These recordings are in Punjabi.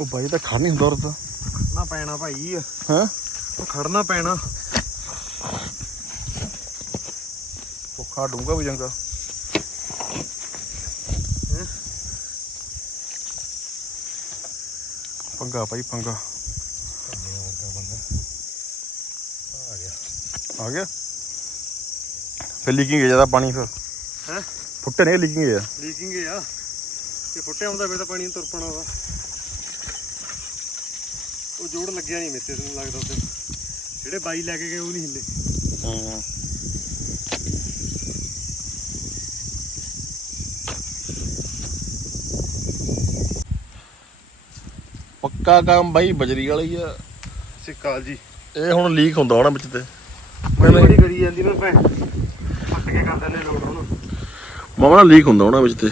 ਉਹ ਬਾਈ ਤਾਂ ਖੜ ਨਹੀਂ ਹੁੰਦਾ ਉਰਦਾ ਨਾ ਪੈਣਾ ਭਾਈ। ਹੈ? ਉਹ ਖੜਨਾ ਪੈਣਾ। ਔਖਾ ਡੂੰਗਾ ਵੀ ਜੰਗਾ ਪੰਗਾ ਭਾਈ ਪੰਗਾ। ਆ ਗਿਆ। ਫਿਰ ਲੀਕਿੰਗ ਹੈ ਜ਼ਿਆਦਾ ਪਾਣੀ ਫਿਰ। ਹੈ? ਫੁੱਟੇ ਨਹੀਂ ਲੀਕਿੰਗ ਹੈ। ਲੀਕਿੰਗ ਆ। ਜੇ ਫੁੱਟਿਆ ਹੁੰਦਾ ਫੇਰ ਤਾਂ ਪਾਣੀ ਨੂੰ ਤੁਰ ਪੈਣਾ ਵਾ। ਉਹ ਜੋੜ ਲੱਗਿਆ ਨਹੀਂ ਮੇਤੇ ਤੈਨੂੰ ਲੱਗਦਾ ਉੱਤੇ ਜਿਹੜੇ ਬਾਈ ਲੈ ਕੇ ਗਏ ਉਹ ਨਹੀਂ ਹਿੱਲੇ। ਹਾਂ ਪੱਕਾ ਕੰਮ ਬਾਈ ਬਜਰੀ ਵਾਲੀ ਆ। ਸਿਕਾਲ ਜੀ। ਇਹ ਹੁਣ ਲੀਕ ਹੁੰਦਾ ਹੋਣਾ ਵਿੱਚ ਤੇ। ਬੜੀ ਕਰੀ ਜਾਂਦੀ ਨਾ ਭੈਣ। ਪੱਟ ਕੇ ਕਰ ਦਿੰਦੇ ਲੋਡ ਹੁਣ। ਮਾਮਾ ਲੀਕ ਹੁੰਦਾ ਹੋਣਾ ਵਿੱਚ ਤੇ।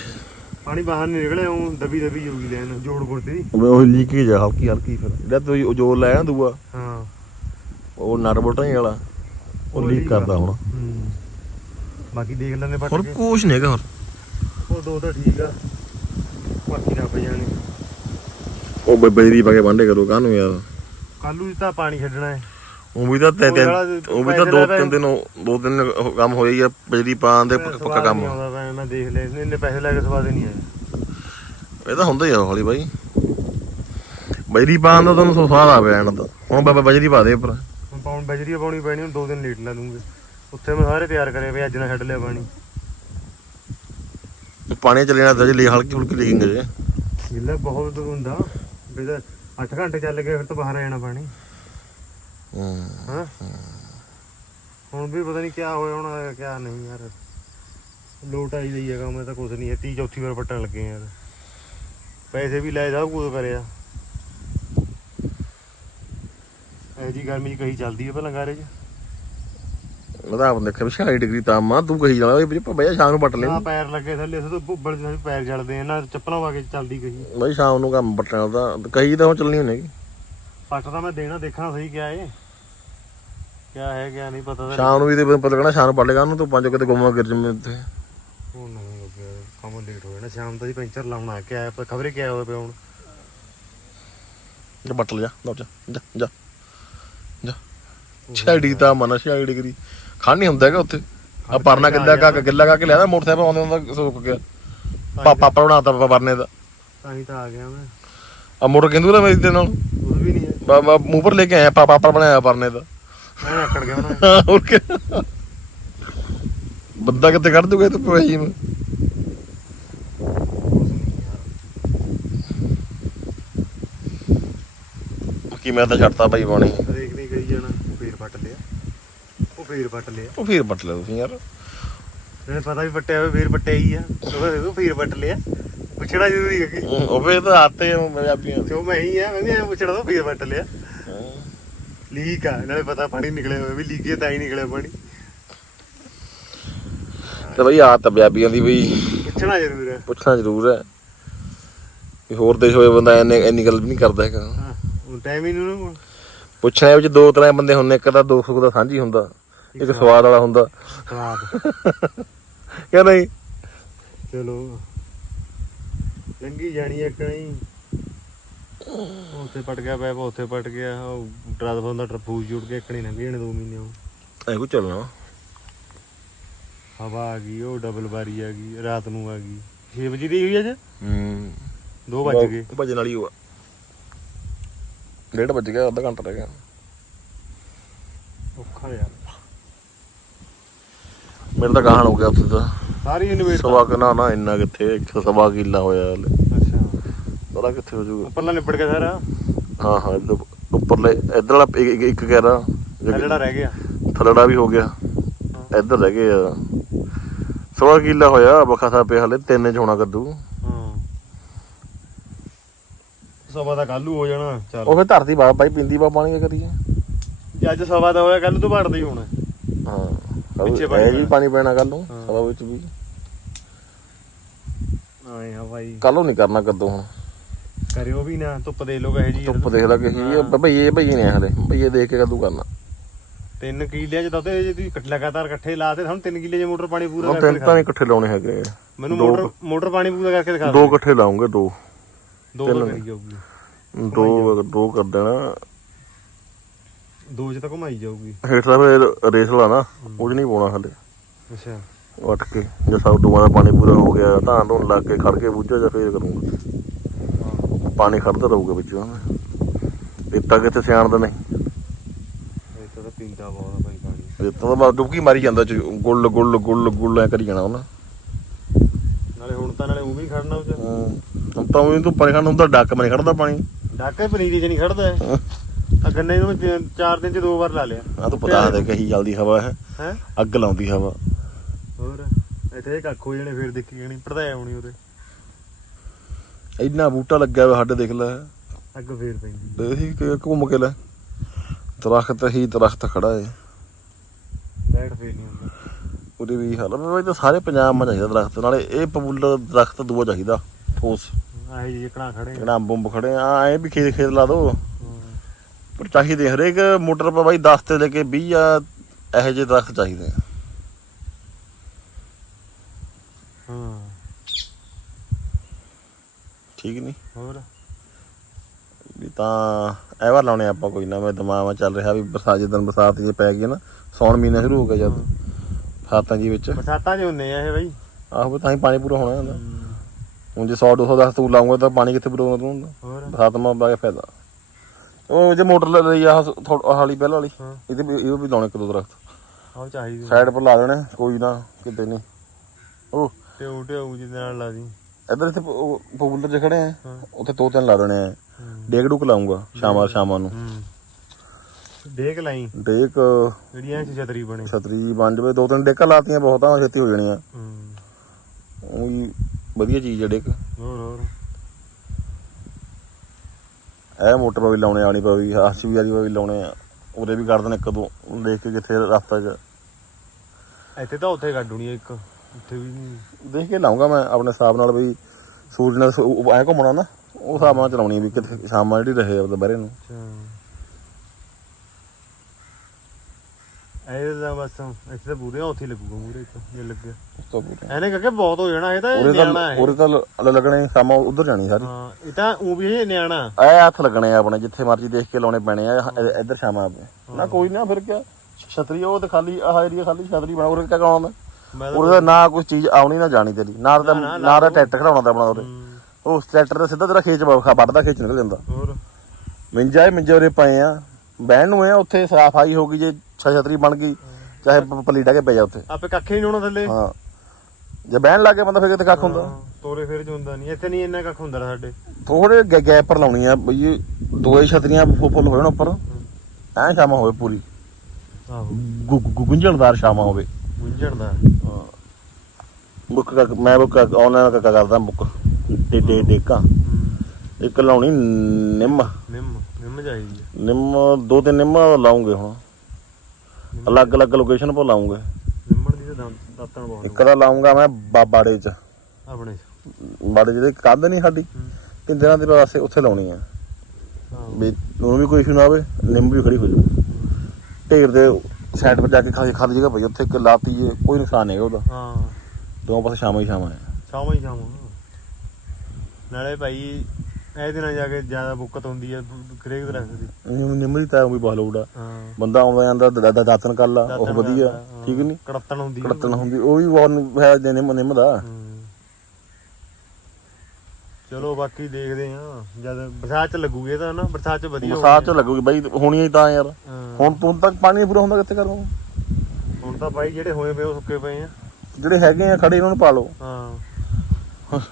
ਪਾਣੀ ਬਾਹਰ ਨਹੀਂ ਨਿਕਲਿਆ ਉਹ ਦਬੀ ਦਬੀ ਜੂਗੀ ਲੈਣ ਜੋੜ ਗੁੜ ਤੇ ਦੀ। ਉਹ ਲੀਕੇਜ ਆ ਹਲਕੀ ਹਲਕੀ ਫਿਰ। ਜਿਹੜਾ ਤੂੰ ਉਹ ਜੋ ਲਾਇਆ ਨਾ ਦੂਆ। ਹਾਂ। ਉਹ ਨਟ ਬੋਟਾਂ ਵਾਲਾ। ਉਹ ਲੀਕ ਕਰਦਾ ਹੁਣ। ਹੂੰ। ਬਾਕੀ ਦੇਖ ਲੈਂਦੇ ਪੱਟ ਹੋਰ ਕੇ। ਕੁਛ ਨਹੀਂ ਹੈਗਾ ਹੋਰ। ਉਹ ਦੋ ਤਾਂ ਠੀਕ ਆ। ਬਾਕੀ ਨਾ। ਪਈ ਜਾਣੀ ਉਹ ਬਜਰੀ ਪਾ ਕੇ ਵਾਂਡੇ ਕਰੋ ਕਾਹਨੂੰ ਯਾਰ? ਕੱਲੂ ਤਾਂ ਪਾਣੀ ਛੱਡਣਾ ਹੈ। ਉਹ ਵੀ ਤਾਂ ਤਿੰਨ ਉਹ ਵੀ ਤਾਂ ਦੋ ਤਿੰਨ ਦਿਨ ਦੋ ਦਿਨ ਉਹ ਕੰਮ ਹੋਇਆ ਹੀ ਆ ਬਜਰੀ ਪਾਣ ਦੇ ਪੱਕਾ ਕੰਮ ਆਉਂਦਾ ਮੈਂ ਦੇਖ ਲਿਆ ਇਹਨੇ ਇੰਨੇ ਪੈਸੇ ਲੈ ਕੇ ਸਵਾਦ ਹੀ ਨਹੀਂ ਆਇਆ ਇਹ ਤਾਂ ਹੁੰਦਾ ਹੀ ਆ ਹੌਲੀ ਬਾਈ। ਬਜਰੀ ਪਾਣ ਦਾ ਤੁਹਾਨੂੰ ਸਵਾਦ ਆ ਇਹਨਾਂ ਦਾ। ਹੁਣ ਬਾਬਾ ਬਜਰੀ ਪਾ ਦੇ ਉੱਪਰ। ਹੁਣ ਪਾਉਣ ਬਜਰੀ ਪਾਉਣੀ ਪੈਣੀ ਹੁਣ ਦੋ ਦਿਨ ਲੇਟ ਲਾ ਦੂੰਗੇ। ਉੱਥੇ ਮੈਂ ਸਾਰੇ ਤਿਆਰ ਕਰੇ ਵੀ ਅੱਜ ਨਾ ਛੱਡ ਲਿਆ ਪਾਣੀ। ਪਾਣੀ ਚੱਲੇ ਨਾ ਤਾਂ ਲਈ ਹਲਕੀ ਹੁਲਕੀ ਲਿਖਿੰਗ ਜੇ ਗਿੱਲਾ ਬਹੁਤ ਹੁੰਦਾ। ਤਾਂ 8 ਘੰਟੇ ਚੱਲ ਗਏ ਫਿਰ ਤਾਂ ਬਾਹਰ ਆ ਜਾਣਾ ਪਾਣੀ। ਹੂੰ। ਹਾਂ ਹੁਣ ਵੀ ਪਤਾ ਨਹੀਂ ਕਿਆ ਹੋਇਆ ਹੁਣ ਕਿਆ ਨਹੀਂ ਯਾਰ। ਲੋਟ ਆਈ ਲਈ ਹੈਗਾ ਮੈਂ ਤਾਂ ਕੁਝ ਨਹੀਂ ਹੈ ਤੀ ਚੌਥੀ ਵਾਰ ਪੱਟਣ ਲੱਗੇ ਯਾਰ। ਪੈਸੇ ਵੀ ਲੈ ਸਭ ਕੁਝ ਕਰਿਆ। ਇਹ ਜੀ ਗਰਮੀ ਕਹੀ ਚੱਲਦੀ ਹੈ ਪਹਿਲਾਂ ਗਾਰੇ 'ਚ ਤਾਂ ਆਪ ਦੇਖਿਆ ਵੀ 46 ਡਿਗਰੀ ਤਾਪਮਾਨ ਤੂੰ ਕਹੀ ਜਾਣਾ ਵੀ ਭਈਆ ਸ਼ਾਮ ਨੂੰ ਪੱਟ ਲੈ ਨਾ ਪੈਰ ਲੱਗੇ ਥੱਲੇ ਸੇ ਤਾਂ ਭੁੱਬਲ ਜਿਹੇ ਪੈਰ ਜਲਦੇ ਆ ਨਾ ਚੱਪਲਾਂ ਪਾ ਕੇ ਚੱਲਦੀ ਕਹੀ। ਬਾਈ ਸ਼ਾਮ ਨੂੰ ਕੰਮ ਪੱਟਣਾ ਤਾਂ ਕਹੀ ਤਾਂ ਹੁਣ ਚੱਲਣੀ ਹੋਣੀ ਪੱਟ ਤਾਂ ਮੈਂ ਦੇਣਾ ਦੇਖਣਾ ਸਹੀ ਕਿਆ ਏ ਕਿਆ ਹੈ ਕਿਆ ਨਹੀਂ ਪਤਾ ਤਾਂ ਸ਼ਾਮ ਨੂੰ ਵੀ ਤੇ ਪਤਾ ਲੱਗਣਾ ਸ਼ਾਮ ਨੂੰ ਪੱਟ ਲੇਗਾ ਉਹਨੂੰ ਤੂੰ ਪੰਜ ਕਿਤੇ ਗੁੰਮਾ ਗਿਰ ਜੰਮੇ ਉੱਤੇ ਉਹ ਨਹੀਂ ਹੋ ਗਿਆ ਕੰਮ ਲੇਟ ਹੋ ਜਾਣਾ ਸ਼ਾਮ ਦਾ ਹੀ ਪੈਂਚਰ ਲਾਉਣਾ ਕਿਆ ਹੈ ਪਰ ਖਬਰੇ ਕਿਆ ਹੋਇਆ ਪਿਆ ਹੁਣ। ਜਾ ਪੱਟ ਲੈ ਜਾ ਲਓ ਜਾ ਜਾ ਜਾ ਜਾ। ਛੜੀ ਤਾਂ ਮਨ 46 ਡਿਗਰੀ ਖਾਣ ਨਹੀਂ ਹੁੰਦਾ ਹੈਗਾ ਉੱਥੇ ਆ ਪਰਨਾ ਕਿੱਲਾ ਕਾ ਗਿੱਲਾ ਕਾ ਕੇ ਲਿਆਦਾ ਮੋਟਰਸਾਈਕਲ ਆਉਂਦੇ ਹੁੰਦਾ ਸੁੱਕ ਗਿਆ। ਪਾਪਾ ਬਣਾਤਾ ਪਾਪਾ ਪਰਨੇ ਦਾ। ਤਾਂ ਹੀ ਤਾਂ ਆ ਗਿਆ ਮੈਂ। ਆ ਮੋਟਰ ਕਹਿੰਦੂ ਨਾ ਮੇਰੀ ਤੇ ਨਾਲ? ਮੂੰਹ ਪਰ ਲੈ ਕੇ ਆਇਆ ਪਾਪਾ ਬਣਾਇਆ ਪਰਨੇ ਦਾ। ਮੈਂ ਆਕੜ ਗਿਆ ਹੋਰ ਕੀ। ਬੰਦਾ ਕਿੱਥੇ ਕੱਢ ਦੂਗਾ ਤੂੰ ਪਈ ਨੂੰ? ਕੀ ਮੈਂ ਤਾਂ ਛੱਡਤਾ ਭਾਈ ਪਾਣੀ। ਦੇਖ ਨਹੀਂ ਗਈ ਜਾਣਾ ਉਹ ਫੇਰ ਪੱਟ ਲਿਆ। ਉਹ ਫੇਰ ਪੱਟ ਲਿਆ। ਉਹ ਫੇਰ ਪੱਟ ਲਿਆ ਤੁਸੀਂ ਯਾਰ। ਮੈਨੂੰ ਪਤਾ ਵੀ ਪੱਟਿਆ ਹੋਇਆ ਫੇਰ ਪੱਟਿਆ ਹੀ ਆ। ਉਹ ਫੇਰ ਪੱਟ ਲਿਆ। ਪੁੱਛਣਾ ਜ਼ਰੂਰੀ ਹੈ ਕਿ ਉਹ ਫੇਰ ਤਾਂ ਆਤੇ ਪੰਜਾਬੀਆਂ ਤੇ ਉਹ ਮੈਂ ਹੀ ਆ ਮੈਂ ਵੀ ਐਂ ਪੁੱਛਣਾ ਤਾਂ ਫੇਰ ਪੱਟ ਲਿਆ। ਲੀਕ ਆ ਨਾਲੇ ਪਤਾ ਪਾਣੀ ਨਿਕਲਿਆ ਹੋਇਆ ਵੀ ਲੀਕ ਹੈ ਤਾਂ ਹੀ ਨਿਕਲਿਆ ਪਾਣੀ। ਤੇ ਬਈ ਆਤ ਤਾਂ ਪੰਜਾਬੀਆਂ ਦੀ ਬਈ। ਪੁੱਛਣਾ ਜ਼ਰੂਰ ਹੈ। ਪੁੱਛਣਾ ਜ਼ਰੂਰ ਹੈ। ਵੀ ਹੋਰ ਦੇਸ਼ ਹੋਏ ਬੰਦਾ ਇੰਨੇ ਇੰਨੀ ਗੱਲ ਵੀ ਨਹੀਂ ਕਰਦਾ ਹੈਗਾ। ਹਾਂ ਹੁਣ ਟਾਈਮ ਹੀ ਨਹੀਂ ਨਾ ਪੁੱਛਣਾ ਵਿੱਚ ਦੋ ਤਰ੍ਹਾਂ ਦੇ ਬੰਦੇ ਹੁੰਦੇ ਇੱਕ ਤਾਂ ਦੋ ਸੁੱਖ ਦਾ ਸਾਂਝੀ ਹੁੰਦਾ ਇੱਕ ਸਵਾਦ ਵਾਲਾ ਹੁੰਦਾ। ਸਵਾਦ। ਕਿ ਨਹੀਂ? ਚਲੋ। ਲੰਗੀ ਜਾਣੀ ਇੱਕ ਨਹੀਂ ਉੱਥੇ ਪਟ ਗਿਆ ਪੈਪ ਉੱਥੇ ਪਟ ਗਿਆ। ਉਹ ਟਰਾਂਸਫਾਰਮ ਦਾ ਟਰਫੂਜ ਜੁੜ ਕੇ ਇੱਕ ਨਹੀਂ ਲੰਘੇ ਜਾਣੇ 2 ਮਹੀਨੇ ਉਹ ਐ ਕੋ ਚੱਲਣਾ ਹਵਾ ਆ ਗਈ ਉਹ ਡਬਲ ਵਾਰੀ ਆ ਗਈ ਰਾਤ ਨੂੰ ਆ ਗਈ। 6 ਵਜੇ ਦੀ ਹੋਈ ਅੱਜ? ਹੂੰ। 2 ਵੱਜ ਗਏ। ਭਜਨ ਵਾਲੀ ਹੋਆ ਡੇਢ ਵੱਜ ਗਿਆ ਅੱਧਾ ਘੰਟਾ ਰਹਿ ਗਿਆ। ਔਖਾ ਯਾਰ। ਮੇਰੇ ਤਾਂ ਕਹਾਣ ਹੋ ਗਿਆ ਉੱਥੇ ਤਾਂ। ਸਾਰੀ ਯੂਨੀਵਰਸਿਟੀ ਸਵਾ ਕਿ ਨਾ ਨਾ ਇੰਨਾ ਕਿੱਥੇ ਇੱਕ ਸਵਾ ਕਿੱਲਾ ਹੋਇਆ ਹਲੇ। ਅੱਛਾ। ਬੜਾ ਕਿੱਥੇ ਹੋ ਜਾਊਗਾ। ਉੱਪਰਲਾ ਨਿਬੜ ਗਿਆ ਸਾਰਾ? ਹਾਂ ਹਾਂ ਇੱਧਰ ਉੱਪਰਲੇ ਇੱਧਰ ਵਾਲਾ ਇੱਕ- ਇੱਕ- ਇੱਕ ਜਿਹੜਾ ਰਹਿ ਗਿਆ। ਥਲੜਾ ਵੀ ਹੋ ਗਿਆ। ਇੱਧਰ ਰਹਿ ਗਏ ਆ। ਸਵਾ ਕਿੱਲਾ ਹੋਇਆ ਬਖਾਸਾ ਪਿਆ ਹਲੇ ਤਿੰਨ ਚ ਹੋਣਾ ਕੱਦੂ। ਹਾਂ। ਸਵਾ ਦਾ ਕੱਲੂ ਹੋ ਜਾਣਾ ਚੱਲ। ਉਹ ਫੇ ਧਰਤੀ ਬਾ ਬਾਈ ਪਿੰਦੀ ਬਾ ਪਾਣੀ ਕੀ ਕਰੀਏ? ਜੇ ਅੱਜ ਸਵਾ ਦਾ ਹੋਇਆ ਕੱਲ ਤੋਂ ਵੜਦਾ ਹੀ ਹੋਣਾ। ਪਿੱਛੇ ਇਹ ਪਾਣੀ ਜੀ ਪਾਣੀ। ਪੈਣਾ ਕੱਲ ਨੂੰ ਹਾਂ। ਸਵਾ ਵਿੱਚ ਵੀ। ਆਏ ਹਾਂ ਭਾਈ। ਕੱਲ ਨੂੰ ਨਹੀਂ ਕਰਨਾ ਕੱਦੂ ਹੁਣ। ਕਰਿਓ ਵੀ ਨਾ ਧੁੱਪ ਦੇ ਲੋਕ ਇਹ ਜੀ ਧੁੱਪ ਦੇਖ ਲੈ ਕਿ ਹੀ ਭਈਏ ਭਈਏ ਨੇ ਹਲੇ ਭਈਏ ਦੇਖ ਕੇ ਕੱਦੂ ਕਰਨਾ। ਤਿੰਨ ਕਿੱਲਿਆਂ ਚ ਤਾਂ ਤੇ ਜੇ ਤੁਸੀਂ ਇਕੱਠੇ ਲਗਾਤਾਰ ਇਕੱਠੇ ਲਾਤੇ ਸਾਨੂੰ ਤਿੰਨ ਕਿੱਲੇ ਚ ਮੋਟਰ ਪਾਣੀ ਪੂਰਾ ਉਹ ਕਰਕੇ ਤਿੰਨ ਦਿਖਾ ਤਾਂ ਨਹੀਂ ਇਕੱਠੇ ਲਾਉਣੇ ਹੈਗੇ। ਮੈਨੂੰ ਮੋਟਰ ਮੋਟਰ ਪਾਣੀ ਪੂਰਾ ਕਰਕੇ ਦਿਖਾ ਦੋ ਇਕੱਠੇ ਲਾਉਂਗੇ ਦੋ। ਦੋ ਤਾਂ ਕਰੀ ਜਾਊਗੀ। ਦੋ ਦੋ ਕਰ ਦੇਣਾ ਦੋ ਚ ਤਾਂ ਘੁਮਾਈ ਜਾਊਗੀ। ਹੇਠਲਾ ਫਿਰ ਰੇਸ ਲਾ ਨਾ ਉਹ 'ਚ ਨਹੀਂ ਪਾਉਣਾ ਹਲੇ। ਅੱਛਾ। ਵੱਟ ਕੇ ਜੇ ਸਭ ਡੂਮਾਂ ਦਾ ਪਾਣੀ ਪੂਰਾ ਹੋ ਗਿਆ ਤਾਂ ਧੋਣ ਲੱਗ ਕੇ ਖੜ ਕੇ ਬੂਝਾ ਜਾਂ ਫੇਰ ਕਰੂੰਗਾ। ਪਾਣੀ ਖੜਦਾ ਰਹੂਗਾ ਵਿੱਚੋਂ। ਇੱਤਾ ਕਿਤੇ ਸਿਆਣ ਦਾ ਨਹੀਂ। ਇਹ ਤਾਂ ਪੀਂਦਾ ਬਹੁਤ ਆ ਭਾਈ ਪਾਣੀ ਇੱਤਾ ਤਾਂ ਬਸ ਡੁਬਕੀ ਮਾਰੀ ਜਾਂਦਾ ਚ ਗੁੱਲ ਗੁੱਲ ਗੁੱਲ ਗੁੱਲ ਐ ਕਰੀ ਜਾਣਾ ਉਹਨਾਂ। ਨਾਲੇ ਹੁਣ ਤਾਂ ਨਾਲੇ ਉਹ ਵੀ ਖੜਨਾ ਉਹ ਤਾਂ ਉਹ ਤੂੰ ਪਾਣੀ ਖੜਨਾ ਹੁੰਦਾ ਡੱਕ ਮੇ ਖੜਦਾ ਪਾਣੀ। ਡਾਕੇ ਪਨੀਰੀ ਚ ਨਹੀਂ ਖੜਦਾ। ਆ ਗੰਨੇ ਨੂੰ ਮੈਂ ਤਿੰਨ- ਚਾਰ ਦਿਨ ਚ ਦੋ ਵਾਰ ਲਾ ਲਿਆ। ਆ ਤੂੰ ਪਤਾ ਦੇ ਕਹੀ ਜਲਦੀ ਹਵਾ ਹੈ। ਹੈ? ਅੱਗ ਲਾਉਂਦੀ ਹਵਾ। ਹੋਰ ਇੱਥੇ ਇਹ ਕੱਖ ਹੋ ਜਾਣੇ ਫੇਰ ਦੇਖੀ ਜਾਣੀ ਪੜਦਾ ਆਉਣੀ ਉਹਦੇ। ਇੰਨਾ ਬੂਟਾ ਲੱਗਿਆ ਹੋਇਆ ਸਾਡੇ ਦੇਖ ਲੈ। ਅੱਗ ਫੇਰ ਪੈਂਦੀ ਦੇਖ ਕਿ ਘੁੰਮ ਕੇ ਲੈ। ਦਰਖਤ ਹੀ ਦਰਖਤ ਖੜਾ ਹੈ ਲਾਈਟ ਫੇਰ ਨਹੀਂ ਹੁੰਦਾ ਉਹਦੇ ਵੀ ਹਾਲ ਬਈ ਤਾਂ ਸਾਰੇ ਪੰਜਾਬ ਮਾ ਚਾਹੀਦਾ ਦਰਖਤ। ਨਾਲੇ ਇਹ ਪਪੂਲਰ ਦਰਖਤ ਦੂਆ ਚਾਹੀਦਾ ਠੋਸ। ਆਹੀ ਜਿਹੇ ਕਣਾ ਖੜੇ ਆ। ਜਿਹੜਾ ਅੰਬ ਅੰਬ ਖੜੇ ਆ। ਐ ਵੀ ਖੇਤ ਖੇਤ ਲਾ ਦੋ। ਪਰ ਚਾਹੀਦੇ ਹਰੇਕ ਮੋਟਰ ਪਰ ਬਾਈ 10 ਤੇ ਲੈ ਕੇ 20 ਆ ਇਹੋ ਜਿਹੇ ਦਰਖਤ ਚਾਹੀਦੇ ਆ। ਹਾਂ। ਠੀਕ ਨਹੀਂ? ਹੋਰ? ਵੀ ਤਾਂ ਇਹ ਵਾਰ ਲਾਉਣੇ ਆਪਾਂ ਕੋਈ ਨਾ ਮੈਂ ਦਿਮਾਗ ਮਾ ਚੱਲ ਰਿਹਾ ਵੀ ਬਰਸਾਤ ਜਦੋਂ ਬਰਸਾਤ ਜੇ ਪੈ ਗਈ ਨਾ ਸੌਣ ਮਹੀਨਾ ਸ਼ੁਰੂ ਹੋ ਗਿਆ ਜਦ ਖਾਤਾਂ ਜੀ ਵਿੱਚ। ਬਰਸਾਤਾਂ ਚ ਹੁੰਨੇ ਆ ਇਹ ਬਾਈ। ਆਹੋ ਤਾਂ ਹੀ ਪਾਣੀ ਪੂਰਾ ਹੋਣਾ ਹੁੰਦਾ। ਹੁਣ ਜੇ 100 200 ਦਸ ਤੂੰ ਲਾਉਂਗਾ ਤਾਂ ਪਾਣੀ ਕਿੱਥੇ ਪੂਰਾ ਹੋਣਾ ਤੂੰ? ਬਰਸਾਤ ਮਾ ਬਾ ਕੇ ਫਾਇਦਾ। ਉਹ ਜੇ ਮੋਟਰ ਲੈ ਲਈ ਆਹ ਥੋ- ਆਹ ਵਾਲੀ ਪਹਿਲਾਂ ਵਾਲੀ। ਹਾਂ। ਇਹਦੇ ਵੀ ਇਹ ਵੀ ਲਾਉਣੇ ਇੱਕ ਦੋ ਦਰਖਤ। ਆਹ ਚਾਹੀਦੀ ਸਾਈਡ ਪਰ ਲਾ ਦੇਣੇ ਕੋਈ ਨਾ ਕਿਤੇ ਨਹੀਂ। ਉਹ ਤੇ ਉਟੇ ਉਹ ਜਿਹਦੇ ਨਾਲ ਲਾ ਦੀ। ਇੱਧਰ ਇੱਥੇ ਪਪੂਲਰ ਚ ਖੜੇ ਆ ਹਾਂ। ਉੱਥੇ ਦੋ ਤਿੰਨ ਲਾ ਦੇਣੇ ਆ। ਡੇਕ ਡੁਕ ਲਾਉਂਗਾ ਸ਼ਾਮਾਂ ਸ਼ਾਮਾਂ ਨੂੰ। ਹੂੰ। ਦੇਖ ਲਈ। ਡੇਕ ਜਿਹੜੀਆਂ ਚ ਛਤਰੀ ਬਣੇ। ਛਤਰੀ ਬਣ ਜਵੇ ਦੋ ਤਿੰਨ ਡੇਕਾਂ ਲਾਤੀਆਂ ਬਹੁਤ ਆ ਛੇਤੀ ਹੋ ਜਾਣੀਆਂ। ਹੂੰ। ਉਹ ਵੀ ਵਧੀਆ ਚੀਜ਼ ਹੈ ਡੇਕ। ਹੋਰ ਹੋਰ। ਇਹ ਮੋਟਰ ਵੀ ਲਾਉਣੇ ਆਣੀ ਪਈ ਆਰਸੀ ਵਾਲੀ ਪਾ ਵੀ ਲਾਉਣੇ ਆ। ਉਹਦੇ ਵੀ ਕਰ ਦੇਣੇ ਕਦੋਂ ਦੇਖ ਕੇ ਕਿੱਥੇ ਰਸਤਾ 'ਚ। ਇੱਥੇ ਤਾਂ ਉੱਥੇ ਕੱਢੂਣੀ ਇੱਕ ਉੱਥੇ ਵੀ ਨਹੀਂ। ਦੇਖ ਕੇ ਲਾਉਂਗਾ ਮੈਂ ਆਪਣੇ ਹਿਸਾਬ ਨਾਲ ਵੀ ਸੂਰਜ ਨਾਲ ਐ ਘੁੰਮਣਾ ਨਾ ਉਹ ਹਿਸਾਬ ਨਾਲ ਚਲਾਉਣੀ ਵੀ ਕਿੱਥੇ ਸ਼ਾਮਾਂ ਜਿਹੜੀ ਰਹੇ ਆਪਦੇ ਬਾਰੇ ਨੂੰ। ਅੱਛਾ। ਇਹ ਤਾਂ ਬਸ ਇੱਥੇ ਪੂਰੇ ਉੱਥੇ ਹੀ ਲੱਗੂਗਾ ਮੂਰੇ ਇੱਕ ਜੇ ਲੱਗੇ ਉਸ ਤੋਂ ਪੂਰਾ ਐਨੇ ਕਰਕੇ ਬਹੁਤ ਹੋ ਜਾਣਾ ਇਹ ਤਾਂ ਉਰੇ ਨਿਆਣਾ ਤਾਂ ਹੈ ਉਰੇ ਤਾਂ ਲ- ਲੱਗਣੇ ਸ਼ਾਮਾਂ ਉਧਰ ਜਾਣੀ ਸਾਰੀ। ਹਾਂ ਇਹ ਤਾਂ ਉਹ ਵੀ ਇਹ ਨਿਆਣਾ। ਐ ਹੱਥ ਲੱਗਣੇ ਆ ਆਪਣੇ ਜਿੱਥੇ ਮਰਜ਼ੀ ਦੇਖ ਕੇ ਲਾਉਣੇ ਪੈਣੇ ਆ ਇੱਧਰ ਸ਼ਾਮਾਂ ਆਪਣੇ। ਨਾ ਕੋਈ ਨਾ ਫਿਰ ਕਿਆ? ਛਤਰੀ ਉਹ ਤੇ ਖਾਲੀ ਆਹ ਏਰੀਆ ਖਾਲੀ ਛਤਰੀ ਬਣਾ ਉਰੇ ਕਿਆ ਕਰਾਉਣਾ ਮੈਂ? ਤਾਂ ਉਰੇ ਤਾਂ ਨਾ ਕੋਈ ਚੀਜ਼ ਆਉਣੀ ਨਾ ਜਾਣੀ ਤੇਰੀ। ਨਾ ਤਾਂ ਨਾ ਤਾਂ ਟਰੈਕਟਰ ਖੜਾਉਣਾ ਤਾਂ ਆਪਣਾ ਉਰੇ। ਹੂੰ, ਉਹ ਟਰੈਕਟਰ ਦਾ ਸਿੱਧਾ ਤੇਰਾ ਖੇਚ ਵੱਢਦਾ ਖੇਚ ਨਿਕਲ ਜਾਂਦਾ। ਹੋਰ? ਮਿੰਜਾ ਇਹ ਮਿੰਜੇ ਉਰੇ ਪਏ ਆ। ਬਹਿਣ ਨੂੰ ਆ ਉੱਥੇ ਸਫ਼ਾਈ ਹੋ ਗਈ ਜੇ ਛਤਰੀ ਬਣ ਗਈ ਚਾਹੇ ਪ- ਪੱਲੀ ਡਾ ਕੇ ਪੈ ਜਾ ਉੱਥੇ। ਆਪੇ ਕੱਖੇ ਨਹੀਂ ਹੋਣਾ ਥੱਲੇ। ਹਾਂ। ਜੇ ਬਹਿਣ ਲੱਗੇ ਬੰਦਾ ਫਿਰ ਕਿਤੇ ਕੱਖ ਹੁੰਦਾ? ਹਾਂ, ਤੋਰੇ ਫੇਰ ਚ ਹੁੰਦਾ ਨਹੀਂ। ਇੱਥੇ ਨਹੀਂ ਇੰਨਾ ਕੱਖ ਹੁੰਦਾ ਸਾਡੇ। ਥੋੜੇ ਗੈਪ ਪਰ ਲਾਉਣੀ ਆ ਬਈ ਦੋਏ ਛਤਰੀਆਂ ਫੁੱਲ ਫੁੱਲ ਹੋਣ ਉੱਪਰ ਐ ਸ਼ਾਮਾਂ ਹੋਵੇ ਪੂਰੀ। ਆਹੋ। ਗੁ- ਗੁ- ਗੁੰਝਲਦਾਰ ਸ਼ਾਮਾਂ ਹੋਵੇ। ਬੁੱਕ ਕਰ ਮੈਂ ਬੁੱਕ ਆਨਲਾਈਨ ਕਰਦਾ ਬੁੱਕ। ਦੇ ਦੇ ਦੇਖਾਂ ਇੱਕ ਲਾਉਣੀ ਨਿੰਮ। ਨਿੰਮ ਨਿੰਮ ਚਾਹੀਦੀ ਹੈ ਨਿੰਮ ਦੋ ਤਿੰਨ ਨਿੰਮ ਲਾਉਂਗੇ ਹੁਣ। ਅਲੱਗ ਅਲੱਗ ਲੋਕੇਸ਼ਨ 'ਤੇ ਲਾਉਂਗੇ। ਨਿੰਮਣ ਦੀ ਤਾਂ ਦਾਤਣ ਬਹੁਤ ਇੱਕ ਦਾ ਲਾਉਂਗਾ ਮੈਂ ਬਾ- ਬਾੜੇ 'ਚ। ਆਪਣੇ ਬਾੜੇ ਜਿਹਦੇ ਕੰਧ ਨਹੀਂ ਸਾਡੀ। ਤਿੰਨ ਦਿਨਾਂ ਦੇ ਪਾਸੇ ਉੱਥੇ ਲਾਉਣੀ ਆ। ਵੀ ਉਹਨੂੰ ਵੀ ਕੋਈ ਇਸ਼ੂ ਨਾ ਆਵੇ ਨਿੰਮ ਵੀ ਖੜੀ ਹੋ ਜਾਵੇ ਢੇਰ ਦੇ ਸਾਈਡ 'ਤੇ ਜਾ ਕੇ ਖਾਲੀ ਖਾਲੀ ਜਗ੍ਹਾ ਪਈ ਉੱਥੇ ਇੱਕ ਲਾਤੀ ਜੇ ਕੋਈ ਨੁਕਸਾਨ ਨਹੀਂ ਹੈਗਾ ਉਹਦਾ। ਹਾਂ। ਦੋਵਾਂ ਪਾਸੇ ਸ਼ਾਮਾਂ ਹੀ ਸ਼ਾਮਾਂ ਹੈ ਸ਼ਾਮਾਂ ਹੀ ਸ਼ਾਮਾਂ। ਨਾਲੇ ਭਾਈ ਇਹ ਦਿਨਾਂ ਜਾ ਕੇ ਜ਼ਿਆਦਾ ਬੁੱਕਤ ਹੁੰਦੀ ਹੈ ਖਰੇਕ ਦਰਖਤ ਦੀ। ਨਿੰਮ ਦੀ ਤਾਂ ਵੀ ਬਹੁਤ ਲੋੜ ਆ ਹਾਂ। ਬੰਦਾ ਆਉਂਦਾ ਜਾਂਦਾ ਦ- ਦ- ਦਾਤਨ ਕਰ ਲਾ ਉਹ ਵਧੀਆ। ਠੀਕ ਨਹੀਂ ਕੜਤਣ ਹੁੰਦੀ। ਕੜਤਨ ਹੁੰਦੀ ਉਹ ਵੀ ਬਹੁਤ ਹੈ ਜੇ ਨਿੰਮ ਨਿੰਮ ਦਾ। ਚਲੋ ਬਾਕੀ ਦੇਖਦੇ ਆ। ਜਦ ਬਰਸਾਤ ਚ ਲੱਗੂਗੇ ਤਾਂ ਨਾ ਬਰਸਾਤ ਚ ਵਧੀਆ ਬਰਸਾਤ ਚ ਲੱਗੂਗੀ ਬਾਈ ਹੋਣੀ ਹੀ ਤਾਂ ਯਾਰ। ਹਾਂ। ਹੁਣ ਤੂੰ ਤੱਕ ਪਾਣੀ ਪੂਰਾ ਹੁੰਦਾ ਕਿੱਥੇ ਕਰੂੰ ਹੁਣ ਤਾਂ ਭਾਈ ਜਿਹੜੇ ਹੋਏ ਪਏ ਉਹ ਸੁੱਕੇ ਪਏ ਆ। ਜਿਹੜੇ ਹੈਗੇ ਆ ਖੜੇ ਇਹਨਾਂ ਨੂੰ ਪਾ ਲਓ। ਹਾਂ।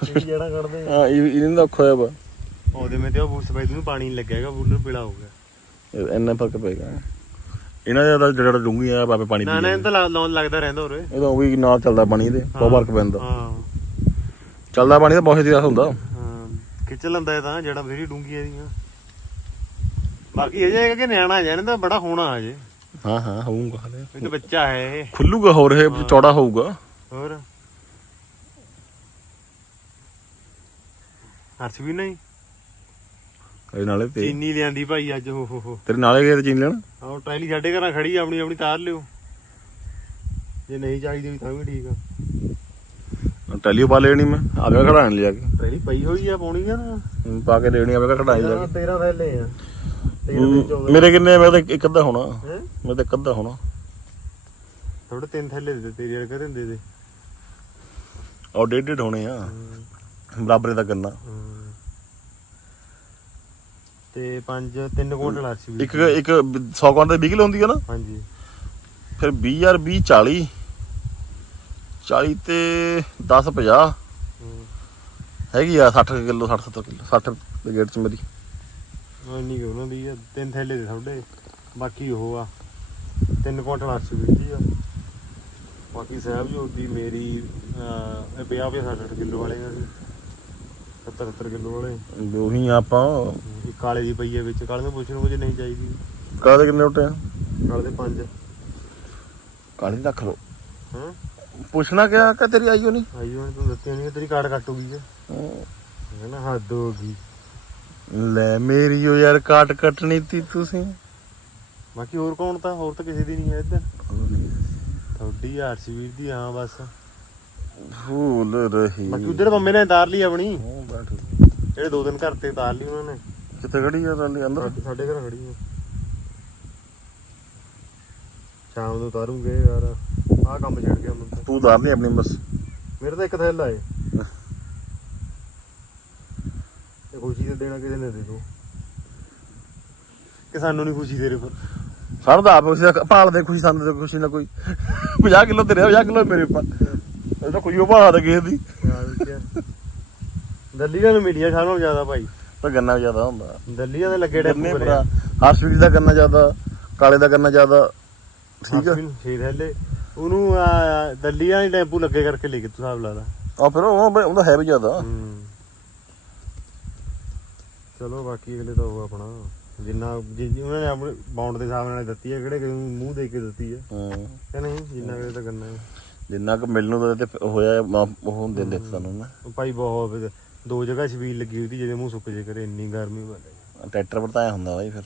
ਇਹ ਜਿਹੜਾ ਕੱਢਦੇ ਆ। ਹਾਂ ਇਹ ਇਹਨਾਂ ਦਾ ਔਖਾ ਹੋਇਆ ਵਾ। ਉਹਦੇ ਮੇ ਤੇ ਉਹ ਬੂਸ ਬਾਈ ਨੂੰ ਪਾਣੀ ਨਹੀਂ ਲੱਗਿਆਗਾ ਬੂਲਰ ਪੀਲਾ ਹੋ ਗਿਆ। ਇਹ ਇੰਨਾ ਫ਼ਰਕ ਪਏਗਾ। ਇਹਨਾਂ ਦਾ ਤਾਂ ਜਿਹੜਾ ਡੂੰਗੀ ਆ ਬਾਬੇ ਪਾਣੀ ਨਾ ਨਾ। ਇਹ ਤਾਂ ਲਾ- ਲਾਉਣ ਲੱਗਦਾ ਰਹਿੰਦਾ ਉਰੇ। ਇਹ ਤਾਂ ਉਹ ਵੀ ਨਾਲ ਚੱਲਦਾ ਪਾਣੀ ਇਹਦੇ ਬਹੁਤ ਫ਼ਰਕ ਪੈਂਦਾ। ਹਾਂ ਚੱਲਦਾ ਪਾਣੀ ਤਾਂ ਬਹੁਤ ਰਸ ਹੁੰਦਾ। ਹਾਂ ਖਿੱਚ ਲੈਂਦਾ ਇਹ ਤਾਂ ਜਿਹੜਾ ਮੇਰੀ ਡੂੰਗੀ ਇਹਦੀਆਂ। ਬਾਕੀ ਇਹ ਜੇ ਕਿ ਨਿਆਣਾ ਜਾਣੇ ਤਾਂ ਬੜਾ ਹੋਣਾ ਹਜੇ। ਹਾਂ ਹਾਂ ਹੋਊਗਾ ਹਲੇ। ਇਹ ਤਾਂ ਬੱਚਾ ਹੈ ਇਹ। ਖੁੱਲੂਗਾ ਹੋਰ ਇਹ ਚੌੜਾ ਹੋਊਗਾ। ਹੋਰ? ਹਰਸ਼ ਵੀ ਨਹੀਂ? ਇਹ ਨਾਲੇ ਤੇ ਚੀਨੀ ਲਿਆਂਦੀ ਭਾਈ ਅੱਜ ਹੋ ਹੋ ਹੋ। ਤੇਰੇ ਨਾਲੇ ਗਏ ਤੇ ਚੀਨ ਲੈਣ? ਆਹ ਟਰਾਲੀ ਸਾਡੇ ਘਰਾਂ ਖੜੀ ਆ, ਆਪਣੀ ਆਪਣੀ ਤਾਰ ਲਿਓ। ਜੇ ਨਹੀਂ ਚਾਹੀਦੀ ਵੀ ਤਾਂ ਵੀ ਠੀਕ ਆ। ਟੈਲੀਓ ਪਾ ਲੈਣੀ ਮੈਂ ਆਵੇਗਾ ਖੜਾਣ ਲਿਆ ਕੇ। ਪਹਿਲੀ ਪਈ ਹੋਈ ਆ ਪਾਉਣੀ ਆ ਨਾ। ਹੁਣ ਪਾ ਕੇ ਲੈਣੀ ਆਵੇਗਾ ਖੜਾਈ ਜਾ 13 ਥੈਲੇ ਆ। ਕੇ 13 ਤੇ 14 ਮੇਰੇ ਕਿੰਨੇ ਮੈਂ ਤਾਂ ਇੱਕ ਅੱਧਾ ਹੋਣਾ। ਹੈ? ਮੈਂ ਤਾਂ ਇੱਕ ਅੱਧਾ ਹੋਣਾ। ਥੋੜੇ ਤਿੰਨ ਥੈਲੇ ਦੇ ਦੇ, ਤੇਰੇ ਵਰਗੇ ਦਿੰਦੇ ਦੇ। ਔਰ ਡੇਢ ਡੇਢ ਹੋਣੇ ਆ। ਬਰਾਬਰੇ ਦਾ ਗੰਨਾ। ਹਮ। ਤੇ ਪੰਜ ਤਿੰਨ ਕੁਇੰਟਲ ਆਰਸੀ ਵੀ ਇੱਕ ਇੱਕ 100 ਕੁਆਂਟਲ ਦੇ 20 ਕਿਲੋ ਹੁੰਦੀ ਆ ਨਾ? ਹਾਂਜੀ। ਫਿਰ 20 ਯਾਰ 20 40 40 ਤੇ 10 50 ਹਮ। ਹੈਗੀ ਆ 60 ਕਿਲੋ 60 70 ਕਿਲੋ 60 ਦੇ ਗੇਟ ਚ ਮੇਰੀ। ਇੰਨੀ ਕੁ ਉਹਨਾਂ ਦੀ ਆ ਤਿੰਨ ਥੈਲੇ ਦੇ ਤੁਹਾਡੇ। ਬਾਕੀ ਉਹ ਆ ਤਿੰਨ ਕੁਇੰਟਲ ਆਰਸੀ ਵੀ ਦੀ ਆ। ਬਾਕੀ ਸਾਹਿਬ ਜੀ ਉਹਦੀ ਮੇਰੀ ਅਹ, ਇਹ ਪਿਆ ਪਿਆ 60 ਕਿਲੋ ਵਾਲੇ ਆ 70 70 ਕਿਲੋ ਵਾਲੇ। ਉਹੀ ਆਪਾਂ। ਇੱਕ ਕਾਲੇ ਦੀ ਪਈ ਹੈ ਵਿੱਚ। ਕਾਲੇ ਨੂੰ ਪੁੱਛ ਲਓ ਜੇ ਨਹੀਂ ਚਾਹੀਦੀ। ਕਾਦੇ ਕਿੰਨੇ ਉੱਟੇ ਆ? ਕਾਲੇ ਦੇ ਪੰਜ। ਕਾਲੀ ਰੱਖ ਲੋ ਹਾਂ? ਪੁੱਛਣਾ ਕਿਆ ਕਿ ਤੇਰੀ ਆਈ ਹੋਣੀ ਆਈ ਹੁਣ ਤੂੰ ਦੱਸਿਆ ਨਹੀਂ ਤੇਰੀ ਕਾਰਡ ਕੱਟੂਗੀ ਜੇ ਹੈ। ਨਾ ਹੱਦ ਹੋ ਗਈ। ਲੈ ਮੇਰੀ ਉਹ ਯਾਰ ਕਾਟ ਕੱਟਣੀ ਤੀ ਤੁਸੀਂ। ਬਾਕੀ ਹੋਰ ਕੌਣ ਤਾਂ? ਹੋਰ ਤਾਂ ਕਿਸੇ ਦੀ ਨਹੀਂ ਹੈ ਇੱਧਰ। ਤੁਹਾਡੀ ਆਰਸੀ ਵੀਰ ਦੀ ਹਾਂ ਬਸ। ਭੂਲ ਰਹੀ। ਬਾਕੀ ਉਧਰ ਮੰਮੇ ਨੇ ਤਾਰ ਲਈ ਆਪਣੀ। ਹਾਂ, ਬੈਠ ਜਿਹੜੇ ਦੋ ਦਿਨ ਘਰ ਤੇ ਤਾਰ ਲਈ ਉਹਨਾਂ ਨੇ। ਕਿੱਥੇ ਖੜੀ ਆ ਟਾਲੀ ਅੰਦਰ? ਸਾਡੇ- ਘਰ ਖੜੀ ਹੈ ਸ਼ਾਮ ਨੂੰ ਤਾਰੂਗੇ ਯਾਰ। ਆਹ ਕੰਮ ਛੱਡ ਗਿਆ ਮੈਨੂੰ ਤਾਂ ਤੂੰ ਉਤਾਰ ਲਈ ਆਪਣੀ ਬਸ। ਮੇਰੇ ਤਾਂ ਇੱਕ ਥੈਲਾ ਏ। ਤੇ ਖੁਸ਼ੀ ਤੇ ਦੇਣਾ ਕਿਸੇ ਨੇ ਦੇ ਦੋ। ਕਿ ਸਾਨੂੰ ਨਹੀਂ ਖੁਸ਼ੀ ਤੇਰੇ ਪਰ ਸਾਨੂੰ ਤਾਂ ਆਪ ਉਸੇ ਭਾਲ ਦੇ ਖੁਸ਼ੀ ਸਾਨੂੰ ਦੇ ਖੁਸ਼ੀ ਨਾ ਕੋਈ। 50 ਕਿਲੋ ਤੇਰੇ 50 ਕਿਲੋ ਮੇਰੇ ਪਾ ਇਹ ਤਾਂ ਕੋਈ ਉਹ ਭਾਲ ਦੇ। ਕਿਸੇ ਦੀ ਦੱਲੀਆਂ ਨੂੰ ਮਿਲੀਆਂ ਸਾਰਿਆਂ ਨਾਲੋਂ ਜ਼ਿਆਦਾ ਭਾਈ। ਤਾਂ ਗੰਨਾ ਜ਼ਿਆਦਾ ਹੁੰਦਾ। ਦੱਲੀਆਂ ਦੇ ਲੱਗੇ ਗੰਨੇ ਡੈਪੂ ਭਰਾ ਹਰਸ਼ਵੀਰ ਦਾ ਗੰਨਾ ਜ਼ਿਆਦਾ ਕਾਲੇ ਦਾ ਗੰਨਾ ਜ਼ਿਆਦਾ। ਠੀਕ ਆ? ਛੇ ਥੈਲੇ। ਉਹਨੂੰ ਆਹ, ਦੱਲੀਆਂ ਹੀ ਟੈਂਪੂ ਲੱਗੇ ਕਰਕੇ ਲੈ ਕੇ ਤੂੰ ਹਿਸਾਬ ਲਾ ਲਾ। ਆ ਫਿਰ ਉਹ ਬਈ ਉਹਦਾ ਹੈ ਵੀ ਜ਼ਿਆਦਾ। ਹੂੰ। ਚਲੋ ਬਾਕੀ ਅਗਲੇ ਤਾਂ ਉਹ ਆਪਣਾ। ਜਿੰਨਾ ਜਿ- ਜਿ- ਉਹਨਾਂ ਨੇ ਆਪਣੇ ਬਾਉਂਡ ਦੇ ਹਿਸਾਬ ਨਾਲ ਦਿੱਤੀ ਹੈ ਕਿਹੜੇ ਕਿਸੇ ਨੂੰ ਮੂੰਹ ਦੇ ਕੇ ਦਿੱਤੀ ਹੈ ਹੂੰ। ਕਿ ਨਹੀਂ? ਜਿੰਨਾ ਕਿਤੇ ਤਾਂ ਕਰਨਾ ਹੈ। ਜਿੰਨਾ ਕੁ ਮਿਲਣ ਨੂੰ ਤਾਂ ਹੋਇਆ ਮਾ- ਉਹ ਦਿੰਦੇ ਸਾਨੂੰ ਨਾ। ਉਹ ਭਾਈ ਬਹੁਤ ਦੋ ਜਗ੍ਹਾ ਛਬੀਲ ਲੱਗੀ ਹੋਈ ਸੀ ਜਿਹਦੇ ਮੂੰਹ ਸੁੱਕ ਜੇ ਕਰੇ ਇੰਨੀ ਗਰਮੀ ਬਣ ਟਰੈਕਟਰ ਪਰ ਤਾਂ ਹੁੰਦਾ ਬਾਈ ਫਿਰ।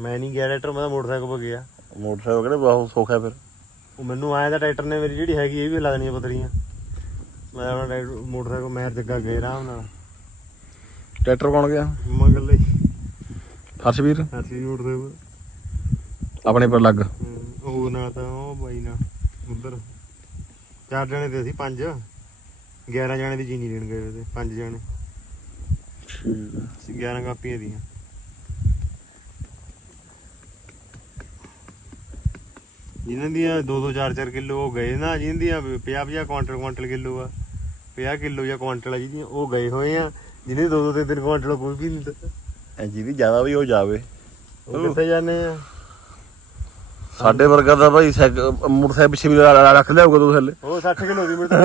ਮੈਂ ਨਹੀਂ ਗਿਆ ਟਰੈਕਟਰ ਮੈਂ ਤਾਂ ਮੋਟਰਸਾਈਕਲ 'ਤੇ ਗਿਆ। ਮੋਟਰਸਾਈਕਲ ਕਿਹੜੇ ਬਹੁਤ ਸੌਖਾ ਫਿਰ। ਉਹ ਮੈਨੂੰ ਆਇਆ ਤਾਂ ਟਰੈਕਟਰ ਨੇ ਮੇਰੀ ਜਿਹੜੀ ਹੈਗੀ ਇਹ ਵੀ ਲਾ ਦੇਣੀਆਂ ਪਤਰੀਆਂ ਮੈਂ ਆਪਣਾ ਮੋਟਰਸਾਈਕਲ ਮੈਰ ਜੱਗਾ ਗਿਆ ਆਰਾਮ ਨਾਲ। ਟਰੈਕਟਰ ਕੌਣ ਗਿਆ? ਮਗਰ ਲਈ। ਹਰਸ਼ਵੀਰ? ਅਸੀਂ ਮੋਟਰਸਾਈਕਲ। ਆਪਣੇ ਪਰ ਲੱਗ। ਉਹ ਨਾਲ ਤਾਂ ਉਹ ਬਾਈ ਨਾਲ ਉਧਰ। ਚਾਰ ਜਣੇ ਤੇ ਅਸੀਂ ਪੰਜ। 11 ਜਣੇ ਦੀ ਚੀਨੀ ਲੈਣ ਗਏ ਤੇ ਪੰਜ ਜਣੇ। 11 ਕਾਪੀਆਂ ਦੀਆਂ। ਜਿਨ੍ਹਾਂ ਦੀਆਂ 2-2 4-4 ਕਿਲੋ ਉਹ ਗਏ ਨਾ ਜਿਨ੍ਹਾਂ ਦੀਆਂ 50-50 ਕੁਆਂਟਲ ਕੁਆਂਟਲ ਕਿਲੋ ਆ 50 ਕਿਲੋ ਜਾਂ ਕੁਆਂਟਲ ਆ ਜਿਹਦੀਆਂ ਉਹ ਗਏ ਹੋਏ ਆ ਜਿਹਨੇ 2-2 ਤੇ 3 ਕੁਆਂਟਲ ਕੋਈ ਵੀ ਨਹੀਂ ਦਿੱਤਾ। ਐ ਜਿਹਦੀ ਜ਼ਿਆਦਾ ਵੀ ਉਹ ਜਾਵੇ। ਉਹ ਕਿੱਥੇ ਜਾਂਦੇ ਆ? ਸਾਡੇ ਵਰਗਾ ਤਾਂ ਭਾਈ ਸਾਈਕ- ਮੋਟਰਸਾਈਕਲ ਪਿੱਛੇ ਵੀ ਰੱਖ ਲਿਆਊਗਾ ਤੂੰ ਥੱਲੇ। ਉਹ 60 ਕਿਲੋ ਦੀ ਮੇਰੇ ਤਾਂ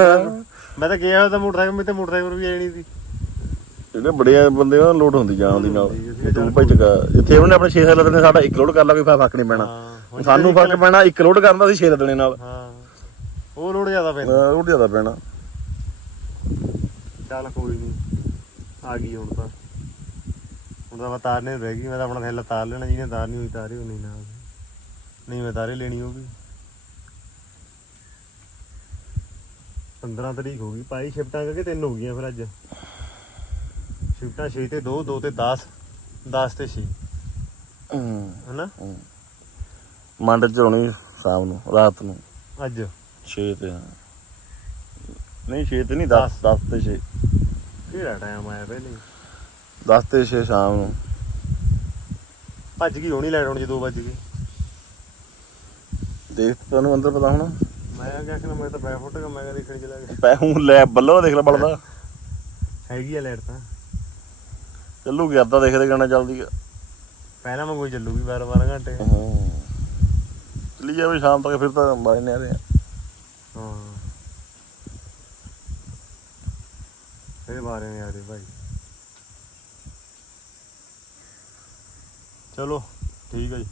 ਮੈਂ ਤਾਂ ਗਿਆ ਤਾਂ ਮੋਟਰਸਾਈਕਲ ਮੇਰੇ ਤੇ ਮੋਟਰਸਾਈਕਲ ਵੀ ਆਣੀ ਸੀ। ਜਿਹੜੇ ਬੜੇ ਬੰਦੇ ਉਹਨਾਂ ਲੋਡ ਹੁੰਦੀ ਜਾਣ ਦੀ ਨਾਲ। ਤੂੰ ਭਾਈ ਚਕਾ। ਜਿੱਥੇ ਉਹਨੇ ਆਪਣੇ 6 ਸਾਲ ਦੇ ਸਾਡਾ 1 ਲੋਡ ਕਰ ਲਾ ਕੋਈ ਫ਼ਰਕ ਨਹੀਂ ਪੈਣਾ। ਹੁਣ ਸਾਨੂੰ ਫ਼ਰਕ ਪੈਣਾ 1 ਲੋਡ ਕਰਨ ਦਾ ਸੀ 6 ਦੇਣੇ ਨਾਲ। ਹਾਂ ਉਹ ਲੋੜ ਜ਼ਿਆਦਾ ਪੈਂਦਾ। ਲੋਡ ਜ਼ਿਆਦਾ ਪੈਣਾ। ਚੱਲ ਕੋਈ ਨਹੀਂ ਆ ਗਈ ਹੁਣ ਤਾਂ। ਹੁਣ ਤਾਂ ਮੈਂ ਤਾਰਨੇ ਰਹਿ ਗਈ ਮੈਂ ਤਾਂ ਆਪਣਾ ਥੈਲਾ ਤਾਰ ਲੈਣਾ ਜਿਹਨੇ ਤਾਰਨੀ ਹੋਈ ਤਾਰੇ ਉਹ ਨਹੀਂ ਨਾ ਨਹੀਂ ਮੈਂ ਤਾਰੇ ਲੈਣੀ ਹੋਊਗੀ 15 ਤਰੀਕ ਹੋ ਗਈ। ਭਾਈ ਸ਼ਿਫਟਾਂ ਕਰਕੇ ਤਿੰਨ ਹੋ ਗਈਆਂ ਫਿਰ ਅੱਜ। ਸ਼ਿਫਟਾਂ 6 ਤੇ 2 2 ਤੇ 10 10 ਤੇ 6 ਹਨਾ? ਮੰਡ ਚ ਹੋਣੀ ਸ਼ਾਮ ਨੂੰ ਰਾਤ ਨੂੰ। ਅੱਜ? 6 ਤੇ ਹਾਂ। ਨਹੀਂ 6 ਤੇ ਨਹੀਂ 10 10 ਤੇ 6 ਕਿਹੜਾ ਟਾਈਮ ਆਇਆ ਪਹਿਲੇ? 10 ਤੇ 6 ਸ਼ਾਮ ਨੂੰ। ਭੱਜ ਗਈ ਹੋਣੀ ਲੈਟ ਹੁਣ ਜੇ 2 ਵੱਜ ਗਏ ਦੇਖ ਤੈਨੂੰ ਅੰਦਰ ਪਤਾ ਹੋਣਾ? ਮੈਂ ਕਿਹਾ ਕਿ ਮੈਂ ਤਾਂ ਬੈ ਫੁੱਟ ਮੈਂ ਕਿਹਾ ਦੇਖਣ ਚਲਾ ਗਿਆ। ਪੈ ਹੁਣ ਲੈ ਬੱਲੋ ਦੇਖ ਲੈ ਬਲਦਾ ਹੈਗੀ ਆ ਲੈਟ ਤਾਂ। ਚੱਲੂ ਗਿਆ ਤਾਂ ਦੇਖਦੇ ਗਾਣਾ ਚੱਲਦੀ ਆ। ਪਹਿਲਾਂ ਮੈਂ ਕੋਈ ਚੱਲੂਗੀ 12 12 ਘੰਟੇ। ਹਾਂ। ਚਲੀ ਜਾਵੇ ਸ਼ਾਮ ਤੱਕ ਫਿਰ ਤਾਂ ਬਾਈ ਨੇ ਆ। ਰਹੇ ਹਾਂ। ਫਿਰ ਬਾਰੇ ਨੇ ਆ ਰਹੇ ਭਾਈ। ਚਲੋ ਠੀਕ ਹੈ ਜੀ।